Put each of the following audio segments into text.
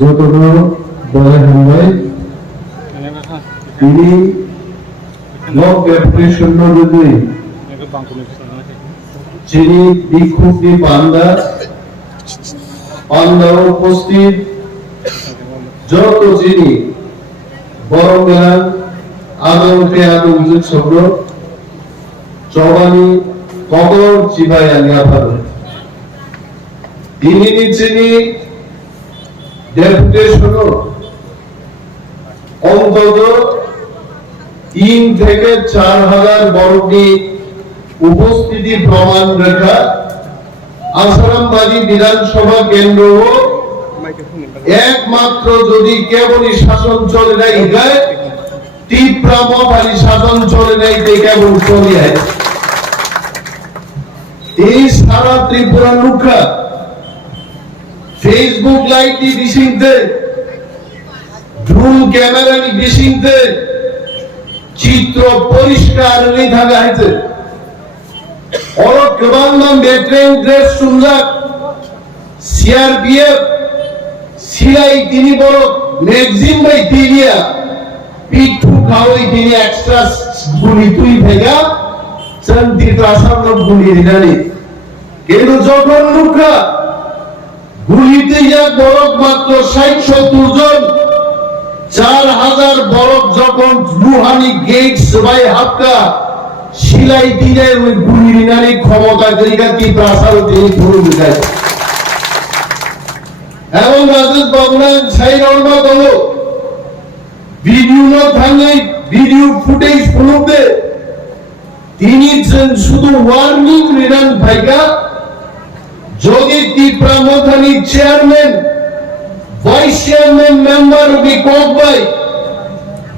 যতগুলো বলে হামলাই তিনি লোক ডেপুটেশন যদি যিনি বিক্ষুব্ধি পান্দা উপস্থিত যত যিনি বড় মেলান আদমকে আদমযুগ সব্র চবানি কবর চিবাই আনিয়া ভালো তিনি যিনি ডেপুটেশন অন্তত 3 থেকে 4,000 বর্গী উপস্থিতি প্রমাণ রেখা আসারামবাড়ি বিধানসভা কেন্দ্র একমাত্র যদি কেবলই শাসন চলে নাই গায়ে টিপ্রা মথানি শাসন চলে নাই কেবল চলে আছে এই সারা ত্রিপুরা লুকা ফেসবুক লাইভ দি বিশিংতে ড্রোন ক্যামেরা নি বিশিংতে চিত্র পরিষ্কার নেই থাকা হয়েছে অরক গবান্নম বেট্রেন ড্রেস সুন্দর সিআরপিএফ সিলাই তিনি বড় ম্যাগজিন বাই তিলিয়া পিঠু খাওয়াই তিনি এক্সট্রা গুলি তুই ভেগা চন্তি প্রাসাদ গুলি দিলানি কিন্তু যখন লুকা গুলিতে এক বরফ মাত্র 60-70 জন 4,000 বরফ যখন রুহানি গেটস বাই হাক্কা সিলাই দিলে ওই গুলি দিলানি ক্ষমতা করিকা কি প্রাসাদ তিনি পুরো দিলাই এবং রাজেশ বাবুরান ছাই নর্মা দলো ভিডিও না থাকলে ভিডিও ফুটেজ ফুলবে তিনি শুধু ওয়ার্নিং রিটার্ন ভাইকা যদি টিপ্রা মোথানি চেয়ারম্যান ভাইস চেয়ারম্যান মেম্বার বিকবাই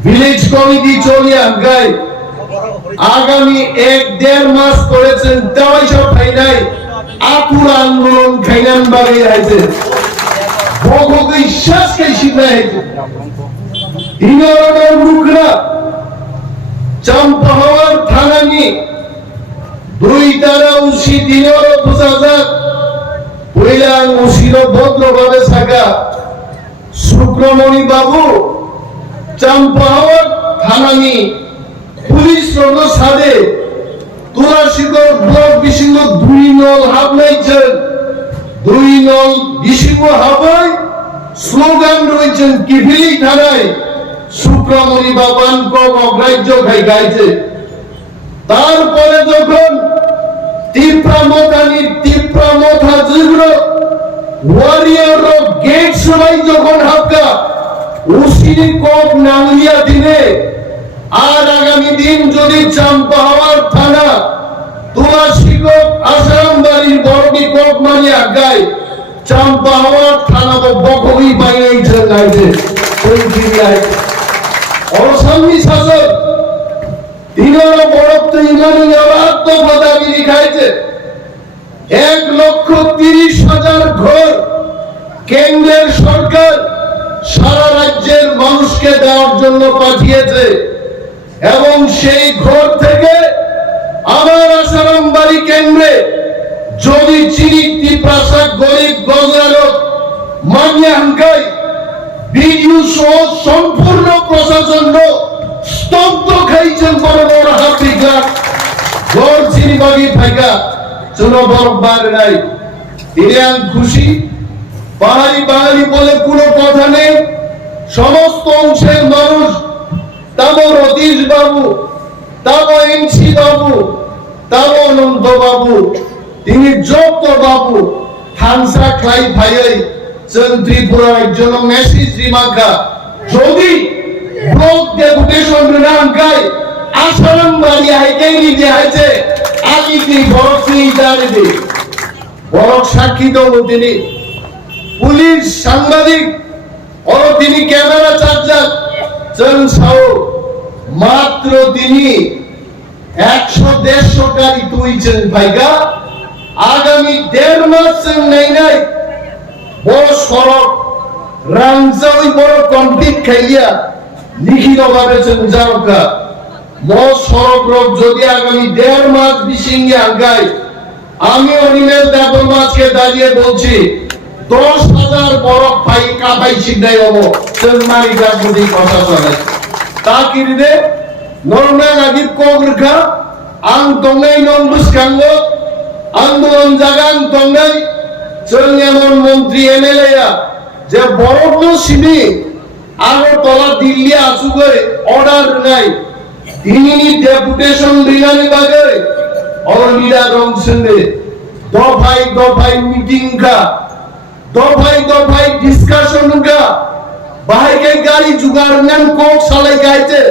ভিলেজ কমিটি চলিয়া গায় আগামী 1-1.5 মাস করেছেন তাই সব খাই নাই আকুর আন্দোলন খাইনান বাড়ি আছে ভগকে বিশ্বাস খাই শিখাই ইনার মুখরা চাম্পাহাওয়ার থানানি 2 তারা উসি 3,50,000 পয়লাং উসির ভদ্রভাবে থাকা শুক্রমণি বাবু চাম্পাহাওয়ার থানানি পুলিশ রোড সাদে তুলাশিকর ব্লক বিশিঙ্গ 2 নল হাবলাইছেন 2 নল বিশিঙ্গ হাবাই স্লোগান রয়েছেন কিভিলি থানায় শুক্রমণি বাবান কম অগ্রাহ্য খাই গাইছে তারপরে যখন টিপ্রা মথা জিগ্র ওয়ারিয়র গেট সবাই যখন হাক্কা উসিনি কপ নামিয়া দিনে আর আগামী দিন যদি চাম্পাহাওয়ার থানা তুলাশিকপ আসারামবাড়ির বড়বি কপ মানিয়া গায় চাম্পাহাওয়ার থানা তো বকবি বাইনাইছে গাইছে ওই জিল্লায় অসামী শাসক তিনর বড়ত্ব ইমানি আত্মপদাবি লিখাইছে 1,30,000 ঘর কেন্দ্রের সরকার সারা রাজ্যের মানুষকে দেওয়ার জন্য পাঠিয়েছে এবং সেই ঘর থেকে আমার আসারামবাড়ি কেন্দ্রে যদি চিরিটি প্রাসাদ গরিব গজরালক মানিয়া হাঙ্কাই ভিডিও সহ সম্পূর্ণ প্রশাসন স্তব্ধ খাইছেন বড় বড় হাতিকা ঘর চিনিবাগি ফাইকা চলো বরবার নাই তিনি খুশি পাহাড়ি বাঙালি বলে কোনো কথা নেই সমস্ত অংশের মানুষ তাবো রতীশ বাবু তাবো এনসি বাবু তাবো অনন্ত বাবু তিনি যত বাবু থানসা খাই ভাইয়াই ত্রিপুরার একজন মেসেজ রিমাকা যদি ব্লক ডেপুটেশন নাম গায় আসারামবাড়ি হাইকাই নিজে হাইছে আগে কি বড় ফ্রি জানে বড় সাক্ষী দেব তিনি পুলিশ সাংবাদিক ও তিনি ক্যামেরা চার্জার চলছাও মাত্র তিনি 100-150 গাড়ি তুইছেন ভাইগা আগামী 1.5 মাস নাই বড় সড়ক রামজা ওই বড় কমপ্লিট খাইয়া লিখিত ভাবে জানকা বড় সড়ক রোড যদি আগামী 1.5 মাস বিশিঙ্গে আগায় আমি অনিমেষ দেবল মাছকে দাঁড়িয়ে বলছি 10,000 বরফ ভাই কাবাই সিদ্ধাই হবো মালিকা যদি কথা চলে তা কিনে নরনা আগিব কোগ্রখা আং দঙ্গাই নন বুসকাঙ্গ আন্দোলন জাগান দঙ্গাই जों एमन मंत्री एमएलए जे बरफ न सिबि আগরতলা দিল্লি আসুগে অর্ডার নাই তিনি ডেপুটেশন দিলানি বাগে और लीडर रंग संगे दफाई मीटिंग का दफाई डिस्कशन का बाहर के गाड़ी जुगाड़ नेन कोक साले गाइते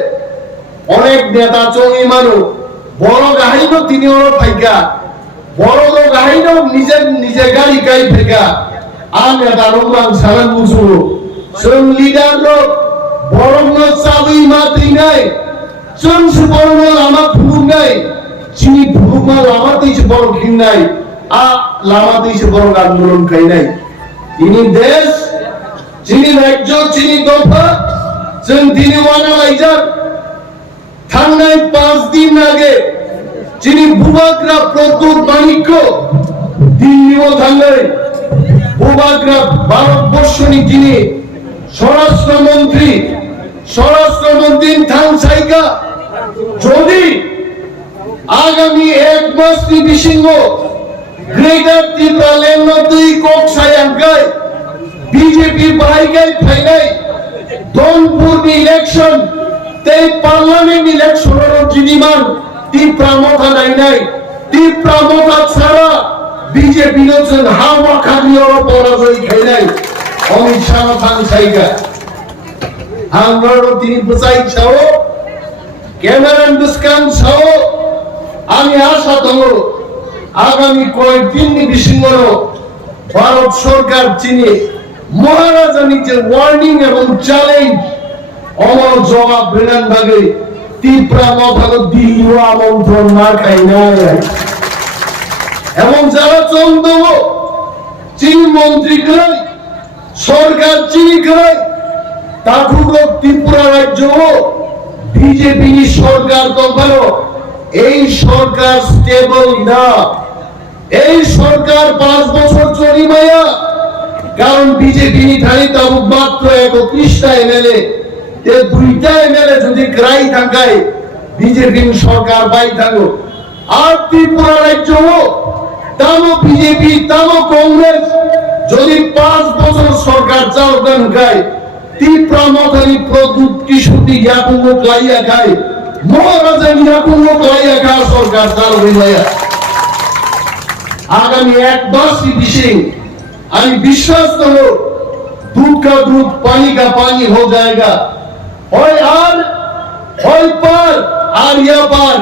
অনেক নেতা চঙ্গি মানু বড় গাহিনো তিনি ওর ভাগ্যা বড় তো গাহিনো নিজে গাড়ি গাই ফেকা আর নেতা রংবাং সালান মুসুরো जों लीडर लोग बरफ न चाबी माती নাই जों सुबरन लामा फुलुं নাই চিনি ফুলুমা লামা তৈছে বড় ঘিন নাই আ লামা তৈছে বড় আন্দোলন খাই নাই তিনি দেশ চিনি রাজ্য চিনি দফা जों তিনি ওয়ানা লাইজাক থানায় 5 দিন আগে চিনি বুবাগ্রা প্রদ্যুৎ মানিক্য দিল্লিও থানায় বুবাগ্রা ভারতবর্ষনি যিনি স্বরাষ্ট্রমন্ত্রী থানসাইকা যদি आगामी एक मास की बिसिंग ग्रेटर त्रिपुरा लैंड दुई कोक सायांगाय बीजेपी बाइगाय फाइनाय दोनपुर इलेक्शन ते पार्लियामेंट इलेक्शन रो जिनिमान त्रिपुरा मोथा नाइनाय त्रिपुरा मोथा छाड़ा बीजेपी नो जों हावा खालियो पराजय खाइनाय अमित शाह थांसाइगा आंगरो तिनि बुजाइ छाओ कैमरान दुस्कान छाओ আমি আশা করব আগামী কয়েকদিন বিসিংহ ভারত সরকার চিনি মহারাজানি যে ওয়ার্নিং এবং চ্যালেঞ্জ অমর জবাব বেরান ভাগে ত্রিপুরা মথাকে দিল্লি আমন্ত্রণ না খাই না এবং যারা চন্দ্র চিনি মন্ত্রী করে সরকার চিনি করে তাকুক ত্রিপুরা রাজ্য বিজেপি সরকার দলবারও এই সরকার স্টেবল না এই সরকার 5 বছর জরিমায়া কারণ বিজেপি নিধারিত তাবু মাত্র 31টা এমএলএ তে 2টা এমএলএ যদি গ্রাই থাকায় বিজেপি সরকার বাই থাকো আর ত্রিপুরা রাজ্য তামো বিজেপি তামো কংগ্রেস যদি 5 বছর সরকার চালান গায় ত্রিপুরা মথানি প্রদ্যুৎ কিশোরী ইয়াকুঙ্গ লাইয়া খায় মহারাজা ইয়াকুঙ্গ লাইয়া খাওয়া সরকার চালু হয়ে आगामी एक मास की बिसिंग আমি বিশ্বাস করো दूध का दूध पानी का पानी हो जाएगा হয় পার আর ইয়া পার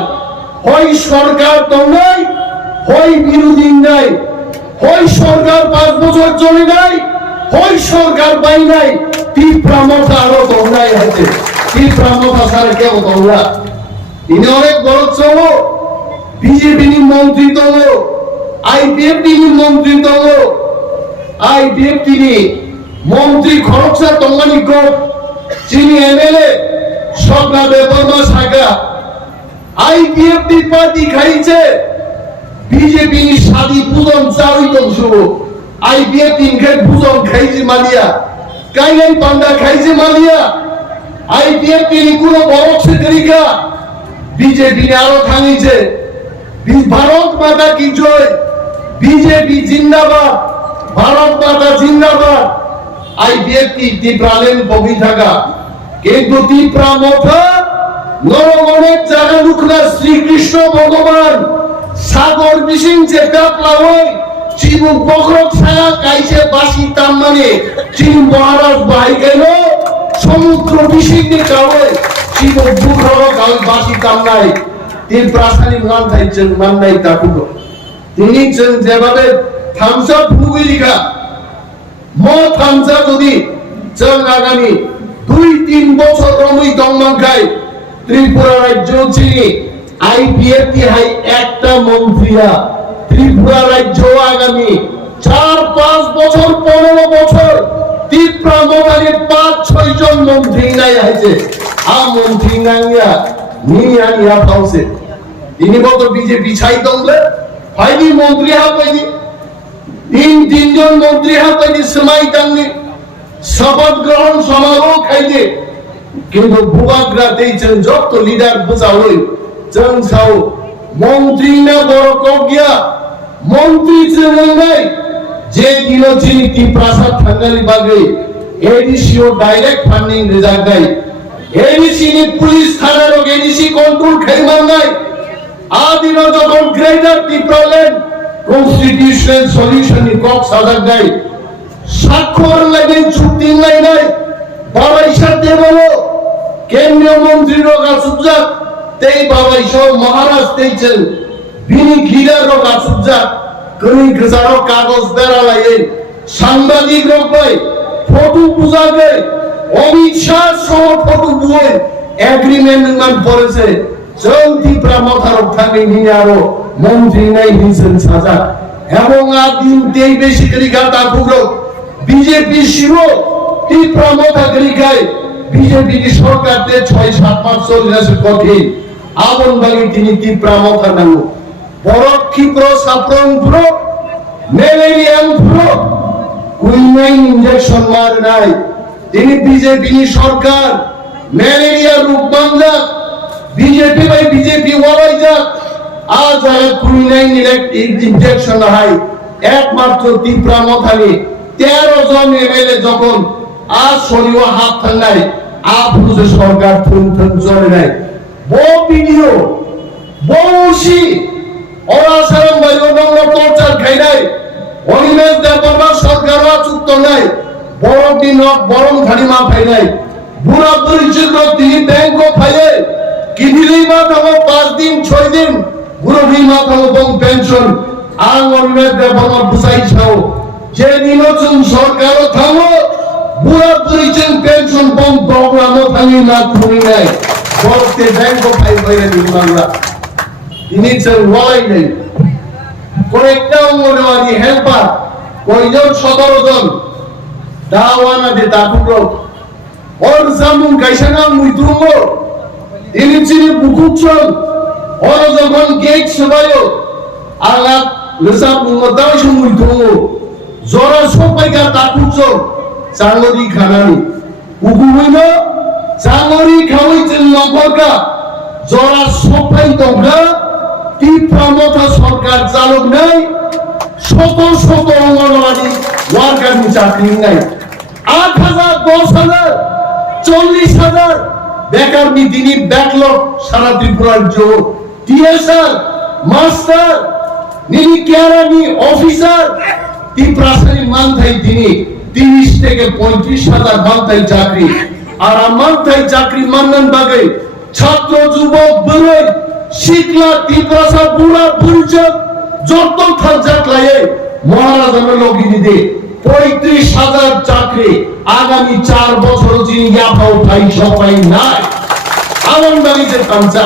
হয় সরকার তো নাই হয় বিরোধী নাই হয় সরকার 5 বছর চলে নাই হয় সরকার পাই নাই ত্রিপুরা মথা আরো তো নাই আছে ত্রিপুরা মথা সারে কেউ তো না তিনি অনেক বড় চলো বিজেপি মন্ত্রী তো আইপিএফটি মন্ত্রী তো আইপিএফটি মন্ত্রী খরচা তঙ্গানিক চিনি এমএলএ সবনা বেপরমা শাখা আইপিএফটি পার্টি খাইছে বিজেপি শাদি পূজন চাউই তংশু আইপিএফটি কে পূজন খাইছে মালিয়া কাইলাই পান্ডা খাইছে মালিয়া আইপিএফটি কোনো বড় সেক্রেটারিকা बीजेपी ने आरो थांगीছে भारत माता की जय बीजेपी जिंदाबाद भारत माता जिंदाबाद आईपीएफटी त्रिपुरा लैंड कवि থাকা কিন্তু त्रिपुरा মথা নরগণের জায়গা লুকনা শ্রীকৃষ্ণ ভগবান সাগর বিসিং যে কাপলা হয় চিবু বকরক ছায়া কাইছে বাসি তাম মানে চিন মহারাজ বাই গেল সমুদ্র বিসিং নে কাওয়ে চিবু বুড়ো কাল বাসি তাম নাই তিন প্রাসানিক নাম থাইছেন মান নাই তাকুক তিনি যেভাবে থামসা ফুগুই লিখা মত থামসা যদি जों আগামী 2-3 বছর রমই দমমান খাই ত্রিপুরা রাজ্য চিনি আইপিএফটি হাই একটা মন্ত্রীরা ত্রিপুরা রাজ্য আগামী 4-5 বছর 15 বছর ত্রিপুরা মথানি 5-6 জন মন্ত্রী নাই আছে আ মন্ত্রী নাঙ্গিয়া নিয়ানিয়া পাউছে তিনি বলতো বিজেপি ছাই দংলে ফাইনি মন্ত্রী হা পাইনি তিনজন মন্ত্রী হাতে সময় টাঙ্গে শপথ গ্রহণ সমারোহ খাইতে কিন্তু বুবাগ্রাতেই যত লিডার বোঝাওই जों साव मंत्री ना बड़ कगिया मंत्री चेंगाय जे दिनो चिनी TIPRA थांगाली बागै एडीसीओ डायरेक्ट फंडिंग रिजागाय एडीसी नि पुलिस थाना रो एडीसी कंट्रोल खाइमांगाय आ दिनो जखन greater TIPRA land constitutional solution नि कक साजागाय স্বাক্ষর লাগে চুক্তি নাই বাবাইশা দেবলো কেন্দ্রীয় মন্ত্রী रो গাছুজা तेई बाबाइशो महाराज तेइचन बिनि घिरारो गासुजा कनि गजारो कागज बेरा लाये सांबादिक रखबाय फटो बुजागे अमित शाह सह फटो बुए एग्रीमेंट मान परेছে जों TIPRA मथार थांगे नियारो मंत्री নাই হিসেন সাজা এবং আদিন তেই বেশি করিকা তাকুরো বিজেপি শিরো TIPRA মথা করিকায় বিজেপি নি সরকার তে 6-7 মাস চলে আছে কঠিন आवन बागी तिनी TIPRA मथा नांगो बरफ क्षिप्र साप्रन प्रो मेलेरियाम प्रो कुइनाइन इंजेक्शन मार नाय तिनी बीजेपी नि सरकार मेलेरिया रूप बांजा बीजेपी बाय बीजेपी वालाइजा आज आगे कुइनाइन इंजेक्शन हाय एकमात्र TIPRA मथानि 13 जन एमएलए যখন आज সরিও হাত থাঙ্গায় আপনি সরকার থুন চলে নাই वो वीडियो वो उसी और आसाराम भाइयों ने टॉर्चर खाइनाय अनिमेश देवबर्मा सरकार चुक्त নাই বড় দিন বরম খানি মা ফাইনাই বুড়া পরিচিত তিনি ব্যাংক ফাইলে কিদিলেই মা থামো 5 দিন 6 দিন বুড়ো ভি মা থামো বং পেনশন আং অনিমেশ দেববর্মা বুঝাই ছাও যে নির্বাচন সরকার থামো বুড়া পরিচিত পেনশন বং প্রোগ্রামও থামি না খুনি নাই বলতে ব্যাংক ফাইল হয়ে দিবাংলা ইনি চল ওয়ালাই নেই কয়েকটা অঙ্গনওয়াড়ি হেল্পার কয়জন 17 জন দাওয়ানা দে তাকুরো ওর জামুন গাইসানা মুইতুমো ইনি চিনি বুকুচল ওর যখন গেট সবাইও আলা লেসা মুদাও মুইতুমো জরা সবাইকা তাকুচল চাঙ্গরি খানানি উগুইনো চাঙ্গরি খাওয়াইছেন নগরকা জরা সবাই দঙ্গা TIPRA মথা সরকার চালক নাই শত শত অঙ্গনওয়াড়ি ওয়ার্কার চাকরি নাই 8,000 10,000 40,000 বেকার তিনি ব্যাকলগ সারা ত্রিপুরার জো টিএসআর মাস্টার নিনি কেরানি অফিসার TIPRA সারি মানথাই তিনি 30 থেকে 35,000 মানথাই চাকরি আর মানথাই চাকরি মানন বাগে ছাত্র যুবক বলে শিখলা TIPRA সা পুরা পরিচয় যত থাকজাক লাগে মহারাজানের লগিনি দে 35,000 চাকরি আগামী 4 বছর যিনি ইয়াফা উঠাই সবাই নাই আমন বাগিতে তামসা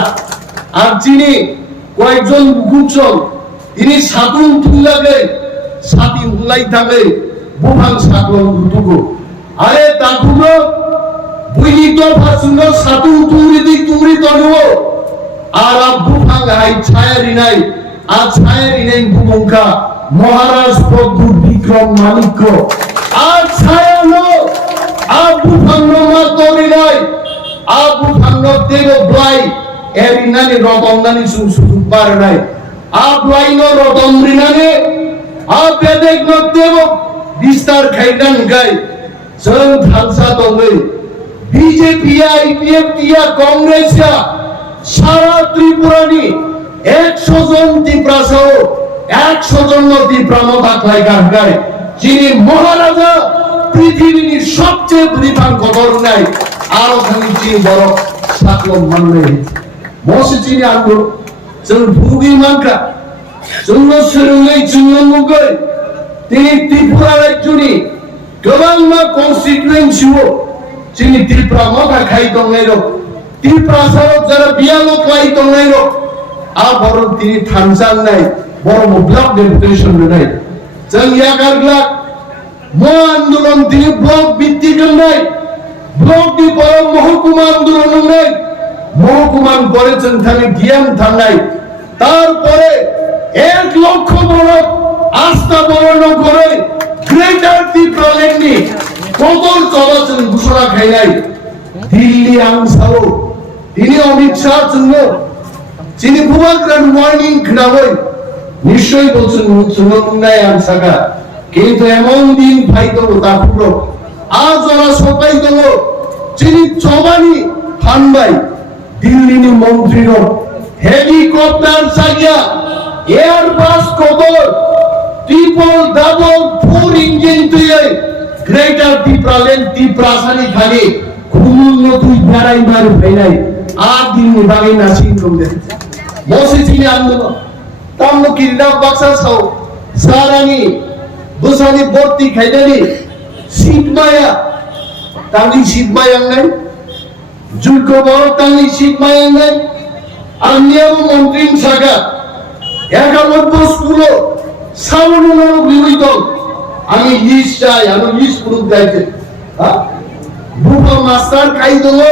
আর যিনি কয়েকজন গুচল তিনি সাতুন তুলাগে সাতি হুলাই থাকে বুভাং সাতলন গুতুগো আরে তাকুগো বুইনি তো ফাসুনো সাতুন তুরি তনুও আর বুভাং হাই ছায়ারি নাই আজ ছায়ারি নাই বুবংকা মহারাজ প্রভু বিক্রম মানিক্য আজ ছায়ানো আবু ভাঙ্গ মাতরি নাই আবু ভাঙ্গ দেব ব্লাই এরিনানি রতনদানি সুসুতু পার নাই আবলাইনো রতনরিনানি আবেদেক দেব বিস্তার খাইদান গাই जों थांसा दंगै बीजेपी आईपीएफ टिया कांग्रेस सारा त्रिपुरानि 100 जन TIPRA सह 100 জন TIPRA মথা খাইগান গাই যিনি মহারাজা পৃথিবীর সবচেয়ে বুদ্ধিমান কদর নাই আর ওখানে যিনি বড় সাতলম মানলে মসি যিনি আলো जों ভুগি মানকা जोंनो सोलोंनाय जोंनो मुगै তিনি ত্রিপুরা রাজ্যনি गोबां मा कन्स्टिट्युएन्सिओ যিনি TIPRA মথা খাই দंनाय रक TIPRA साराव যারা বিয়ালো খাই दंनाय रक आ बरं তিনি থানসান নাই বড় ব্লক ডেপুটেশন নাই जों यागारग्ला म आंदोलन তিনি ব্লক ভিত্তিক নাই ব্লক দি বড় মহকুমা আন্দোলন নাই মহকুমান করেছেন খালি জ্ঞান থানাই তারপরে 1 লক্ষ বড় আস্থা বর্ণ করে গ্রেটার ত্রিপুরাল্যান্ডে কদর চলাচল ঘোষণা খাই নাই দিল্লি আনসাও তিনি অমিত শাহ জন্য তিনি বুবাগ্রান ওয়ার্নিং খাবই নিশ্চয়ই বলছেন সুনন্দায় আনসাকা কিন্তু এমন দিন ভাই তো তারপর আজ ওরা সবাই তো তিনি চবানি ফানবাই দিল্লি মন্ত্রীর হেলিকপ্টার সাজিয়া এয়ারবাস কদর ট্রিপল ডাবল ফোর ইঞ্জিন তুই গ্রেটার ত্রিপুরাল্যান্ড ত্রিপুরাসানি খালি খুলুন তুই বেড়াই মার ভাইলাই আর দিন নিভাগে নাসিং করবে বসে চিনি আন্দোলন তামনো কিরদাব বাক্সা সাও সারানি বুসানি বর্তি খাইদানি শীতমায়া তালি শীতমায়া নাই যুগ বড় তালি শীতমায়া নাই আনিয়াম মন্ত্রী সাগা 11 স্কুল সামনুনো বিবিত আমি লিস্ট চাই আমি লিস্ট প্রুফ দাইতে বুবা মাস্টার খাই দলো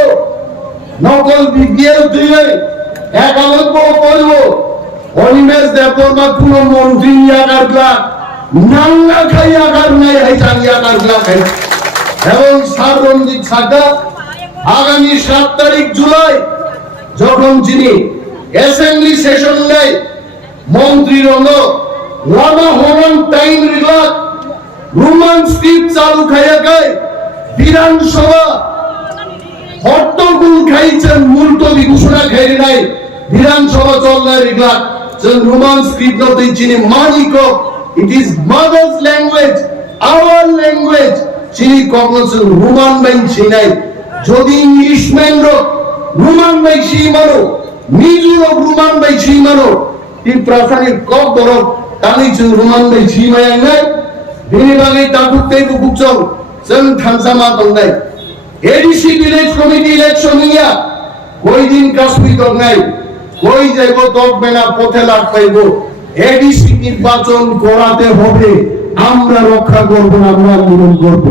নকল বিজ্ঞান দিলে 11 পড়ব অনিমেষ দেববর্মা কোন মন্ত্রী আকারগলা নাঙ্গা খাই আকার নাই হাই চাঙ্গি আকারগলা খাই এবং সাররঞ্জিত সাগা আগামী 7 তারিখ জুলাই যখন যিনি অ্যাসেম্বলি সেশন নেয় মন্ত্রী রঙ লামা হরন টাইম রিলাক রোমান স্ক্রিপ্ট চালু খাইয়া গায় বিধানসভা হট্টগোল খাইছেন মুলতবি ঘোষণা খাইরে নাই বিধানসভা চলনা রিলাক যে রোমান স্ক্রিপ্ট নতে চিনি Manik it is mothers language our language চিনি কখনো রোমান বাই চিনাই যদি ইংলিশম্যান রোমান বাই চিমানো মিজুর রোমান বাই চিমানো ত্রিপুরাসানি কক দরক তানি চুন রোমান বাই চিমায়াং নাই বিনিবাগে তাকুতে বুকুচং जों थामसामा दंनाय एडीसी विलेज कमिटी इलेक्शन निया कोई दिन कासुई दंनाय कोई जाइबो दगमेना पथे लाग पाइबो एडीसी নির্বাচন করাতে হবে আমরা রক্ষা করব না আমরা আন্দোলন করব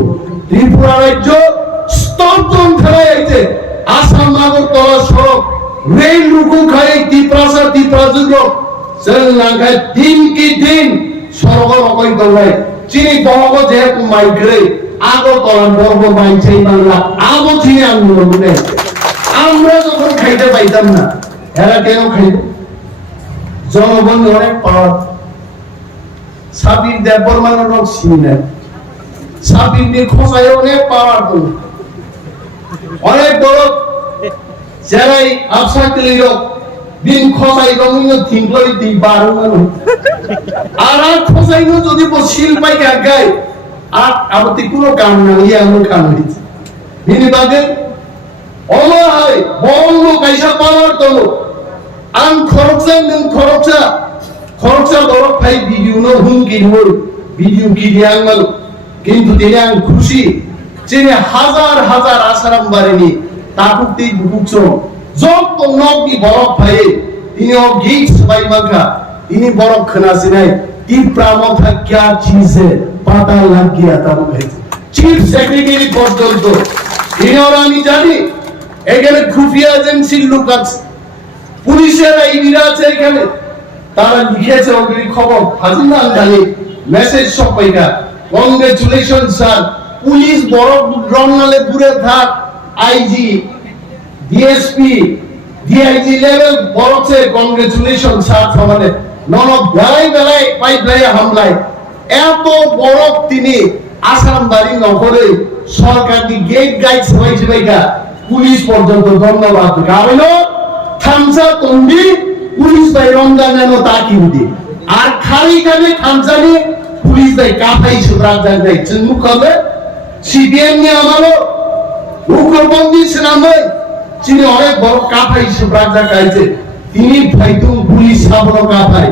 ত্রিপুরা রাজ্য স্তম্ভন ফেলে আইছে আসাম আগরতলা সড়ক রেল রুকু খাই ত্রিপুরা ত্রিপুরাজুগ जों লাগায় দিন কি দিন সরগর কই দলাই চিনি বহব যেহেতু মাইগ্রে আগরতলার বর্ব বাইছে বাংলা আবো চিনি আন্দোলন নেই আমরা যখন খাইতে পাইতাম না এরা কেন খাইত জনগণ অনেক পাওয়ার সাবির দেববর্মানের লোক চিনি সাবির দিয়ে খোঁচায় অনেক পাওয়ার তো অনেক বড় যারাই আফসাকলি লোক দিন খোঁচাই রঙিন থিংকলই দিই বারো আর খোঁচাই যদি শিল পাই গায় আর আমাদের কোনো কাম নাই এমন কাম হয়েছে বিনিবাদে অমাহাই বঙ্গ কাইসা পাওয়ার তো আন খরচা বড় ভাই ভিডিও ন হুমকি হল ভিডিও কি দিয়াঙ্গাল কিন্তু তিনি আং খুশি যিনি হাজার হাজার আসারাম বাড়িনি তাকুতি বুকুচ যত নকি বড় ভাই তিনি গীত সবাই মাখা তিনি বড় খানাসি নাই ত্রিপুরা মথা क्या चीज है पता लग गया तब চিফ সেক্রেটারি পর্যন্ত ইনারা আমি জানি এখানে খুফিয়া এজেন্সির লোক আছে পুলিশের আইডিরা আছে এখানে তারা লিখেছে ওদের খবর হাজিনা জানি মেসেজ সব পাইকা কংগ্রেচুলেশন স্যার পুলিশ বড় রমনালে দূরে থাক আইজি ডিএসপি ডিআইজি লেভেল বড়ছে কংগ্রেচুলেশন স্যার সমানে নন বেলায় পাইপলাইনে হামলায় এত বড় তিনি আসাম বাড়ি নগরে সরকারি গেট গাইড সবাই পুলিশ পর্যন্ত ধন্যবাদ কারণ থামসা তন্ডি পুলিশ ভাই রমজান যেন তাকি উঠে আর খালি খালি থামসানি পুলিশ ভাই কাপাই সুরাজ যায় চিন্মুখ হবে সিপিএম নিয়ে আমারও উগ্রপন্থী সেনাময় তিনি অনেক বড় কাপাই সুরাজ যাইছে তিনি ভাইতো পুলিশ সাবর কাপাই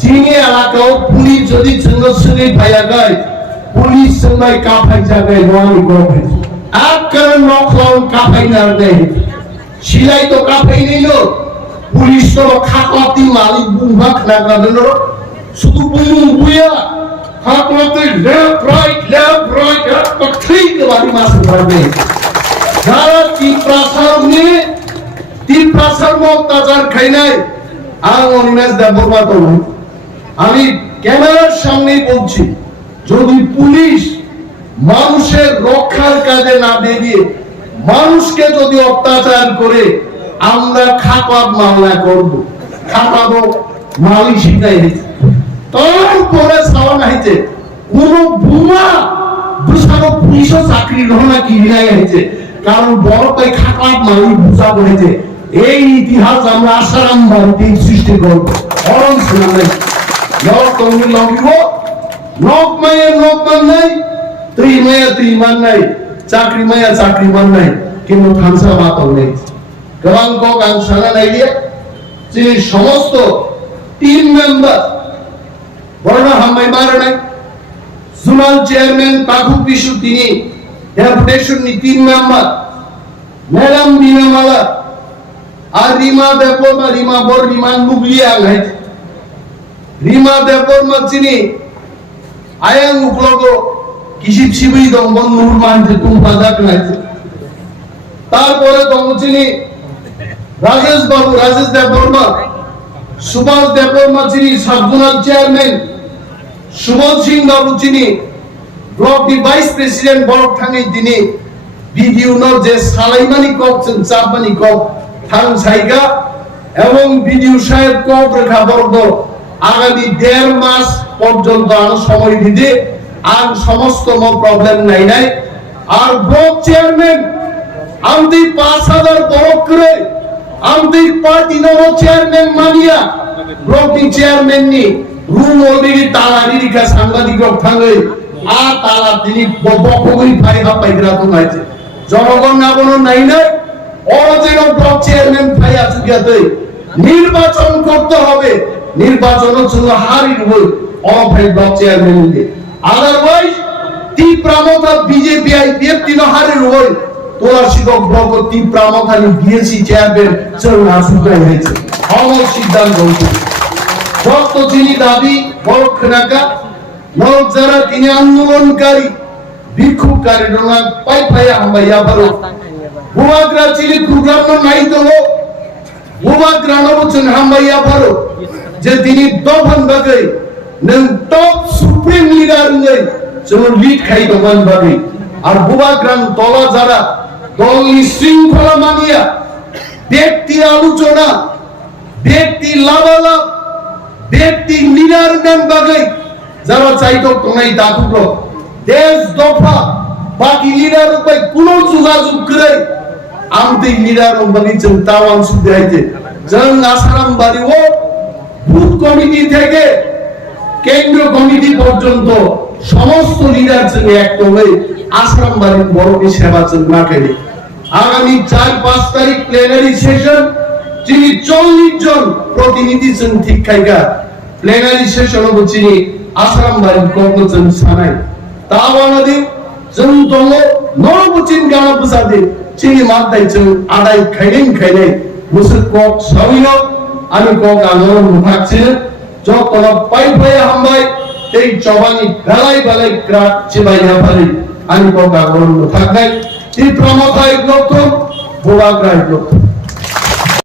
চিনি এলাকাও পুলিশ যদি চন্দ্রশ্রী ভাইয়া গায় পুলিশ সবাই কাপাই জায়গায় রওনা করে আর কারণ নখলাম কাপাই না দেয় শিলাই তো কাপাই নিল পুলিশ তো খাকলাতি মালিক বুমা খানা দিল শুধু বুয়া খাকলাতি লেফট রাইট ঠিক বাড়ি মাস ধরবে যারা ত্রিপ্রাসার মতাজার খাই নাই আং অনিমেষ দেববর্মা তো আমি ক্যামেরার সামনেই বলছি, যদি পুলিশ মানুষের রক্ষার কাজে না বেরিয়ে মানুষকে যদি অত্যাচার করে, আমরা খাপাত মামলা করব। খাপাবো মালিক শিখাই দিচ্ছে, তারপরে সাওয়ান হয়েছে কোন বুমা দুসানো পুলিশও চাকরি গ্রহণা কি নাই হয়েছে, কারণ বড় তাই খাপাত মালিক বুঝা করেছে। এই ইতিহাস আমরা আসারাম বাড়িতে সৃষ্টি করবো। অরণ শোনা নাই তুমি লগিব নখ মায়ের নখ মান নাই, তুই মায়া তুই মান নাই, চাকরি মায়া চাকরি মান নাই, কিন্তু থানসা মাতাও নেই। গবাং কক আং সানা নাই দিয়ে যিনি সমস্ত টিম মেম্বার বর্ণা হাম্মাই মারে নাই, জোনাল চেয়ারম্যান পাখু বিশু তিনি ডেপুটেশন নি 3 মেম্বার ম্যাডাম বিনামালা আর রিমা দেববর্মা রিমা বর রিমান মুগলিয়া নাই, রিমা দেববর্মা চিনি আয়াং উপলগ কৃষি ছিবি দম বন্ধুর মানতে তুমি বাজাক নাই। তারপরে দম চিনি রাজেশ বাবু রাজেশ দেববর্মা, সুভাষ দেববর্মা চিনি সাবজোনাল চেয়ারম্যান, সুমন সিং বাবু চিনি ব্লক দি ভাইস প্রেসিডেন্ট বড় থাঙ্গি তিনি বিডিও যে সালাইমানি করছেন চাপমানি কক থাং সাইগা এবং বিডিও সাহেব কক রেখা বর্গ আগামী 1.5 মাস পর্যন্ত সময় দিতে আর সমস্ত প্রবলেম নাই নাই। আর ব্লক চেয়ারম্যান আমদি 5000 বরক করে আমদি পার্টি নব চেয়ারম্যান মানিয়া ব্লক দি চেয়ারম্যান নি রুম অলরেডি তালা রিকা সাংবাদিক থাঙ্গে আ তালা তিনি বকবই ভাই হাপাইরা তো নাইছে জনগণ না বনো নাই নাই অরজেন ব্লক চেয়ারম্যান ভাই আছে গিয়াতে নির্বাচন করতে হবে, নির্বাচনের জন্য হারির হই অভাই ব্লক চেয়ারম্যান কে, otherwise Tipra Motha BJP I বিএপটি ন হারির হই তোলা শিক্ষক ব্লক টিপ্রা মথা নি বিএসি চেয়ারম্যান চল না সুপাই হয়েছে আমার সিদ্ধান্ত হয়েছে। যত যিনি দাবি বরক রাখা লোক যারা তিনি আন্দোলনকারী বিক্ষোভকারী ডোনা পাই পাই হামাইয়া পারো বুবাগ্রা চিলি প্রোগ্রাম নাই তো বুবাগ্রা নবচন হামাইয়া পারো যে তিনি দফান বাগে নং টপ সুপ্রিম লিডার নেই যেমন লিড খাই দফান বাগে। আর বুবাগ্রাম তলা যারা দল শৃঙ্খলা মানিয়া ব্যক্তি আলোচনা ব্যক্তি লাভালাভ ব্যক্তি লিডার নেন বাগে যারা চাইতো তোনাই দাকুটো দেশ দফা বাকি লিডার উপরে কোন যোগাযোগ করে আমতে লিডার বাকি চিন্তাওয়ান সুদে আইতে জং আসারাম বাড়ি ও বুথ কমিটি থেকে কেন্দ্রীয় কমিটি পর্যন্ত সমস্ত লিডার জন্য এক হয়ে আসারাম বাড়ির বড়কে সেবা না করে আগামী 4-5 তারিখ প্লেনারি সেশন যিনি 40 জন প্রতিনিধি ঠিক খাইগা প্লেনারি সেশন হচ্ছে আসারাম বাড়ির কর্মচারী সানাই তাওয়ানাদি जों दङ नबुचिन गाना बुसादि चिनि माथाय जों आदाय खायनाय मुसुर कक साविनो आनि कक आंगन मुखाक्षि जतन पाइ हामबाय এই চবানি বেলায় বেলায় ক্রাক চিবাইয়া পারি আনি কক আंगन मुखाखनाय ती प्रमोद एक लक्ष बोवाग्रा एक लक्ष